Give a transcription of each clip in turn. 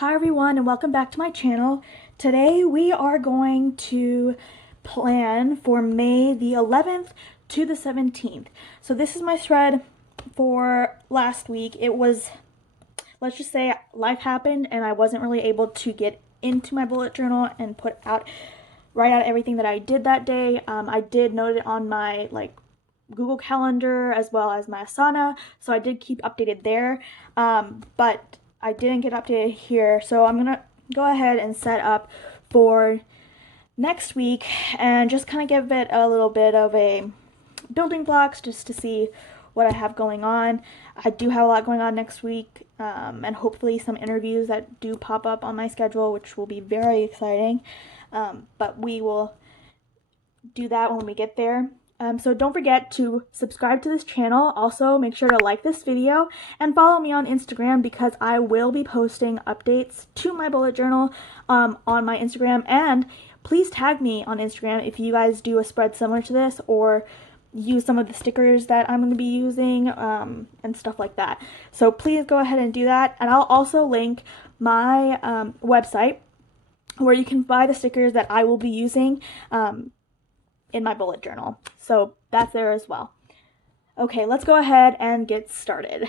Hi everyone and welcome back to my channel. Today we are going to plan for May the 11th to the 17th. So this is my thread for last week. It was, let's just say, life happened and I wasn't really able to get into my bullet journal and write out everything that I did that day. I did note it on my Google Calendar as well as my Asana, so I did keep updated there, but I didn't get updated here, so I'm gonna go ahead and set up for next week and just kind of give it a little bit of a building blocks just to see what I have going on. I do have a lot going on next week, and hopefully some interviews that do pop up on my schedule, which will be very exciting, but we will do that when we get there. So don't forget to subscribe to this channel. Also, make sure to like this video and follow me on Instagram because I will be posting updates to my bullet journal on my Instagram. And please tag me on Instagram if you guys do a spread similar to this or use some of the stickers that I'm going to be using and stuff like that. So please go ahead and do that. And I'll also link my website where you can buy the stickers that I will be using in my bullet journal. So that's there as well. Okay, let's go ahead and get started.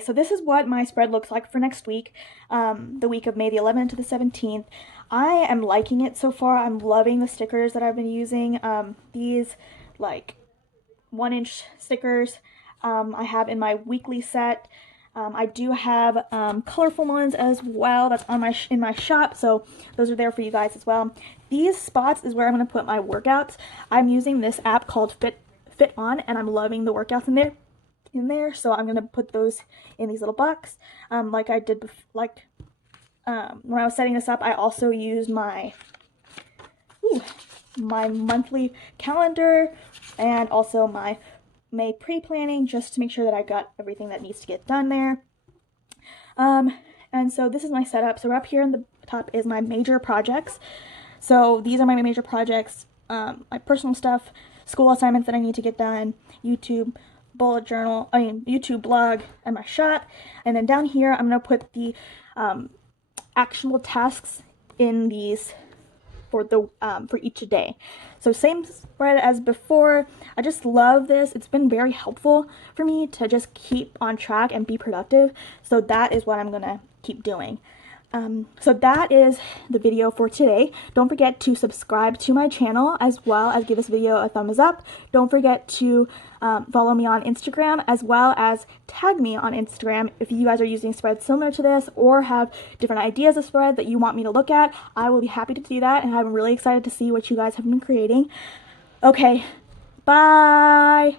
so this is what my spread looks like for next week, the week of May the 11th to the 17th. I am liking it so far. I'm loving the stickers that I've been using. These like 1-inch stickers I have in my weekly set. I do have colorful ones as well that's on in my shop, so those are there for you guys as well. These spots is where I'm going to put my workouts. I'm using this app called Fit On, and I'm loving the workouts in there, so I'm going to put those in these little box. Like I did when I was setting this up, I also used my monthly calendar and also my May pre-planning, just to make sure that I got everything that needs to get done there. And so this is my setup. So up here in the top is my major projects. So these are my major projects, my personal stuff, school assignments that I need to get done, YouTube YouTube blog, and my shop. And then down here, I'm going to put the actionable tasks in these for each day. So same spread as before. I just love this. It's been very helpful for me to just keep on track and be productive. So that is what I'm gonna keep doing. So that is the video for today. Don't forget to subscribe to my channel as well as give this video a thumbs up. Don't forget to follow me on Instagram as well as tag me on Instagram if you guys are using spreads similar to this or have different ideas of spreads that you want me to look at. I will be happy to do that, and I'm really excited to see what you guys have been creating. Okay, bye!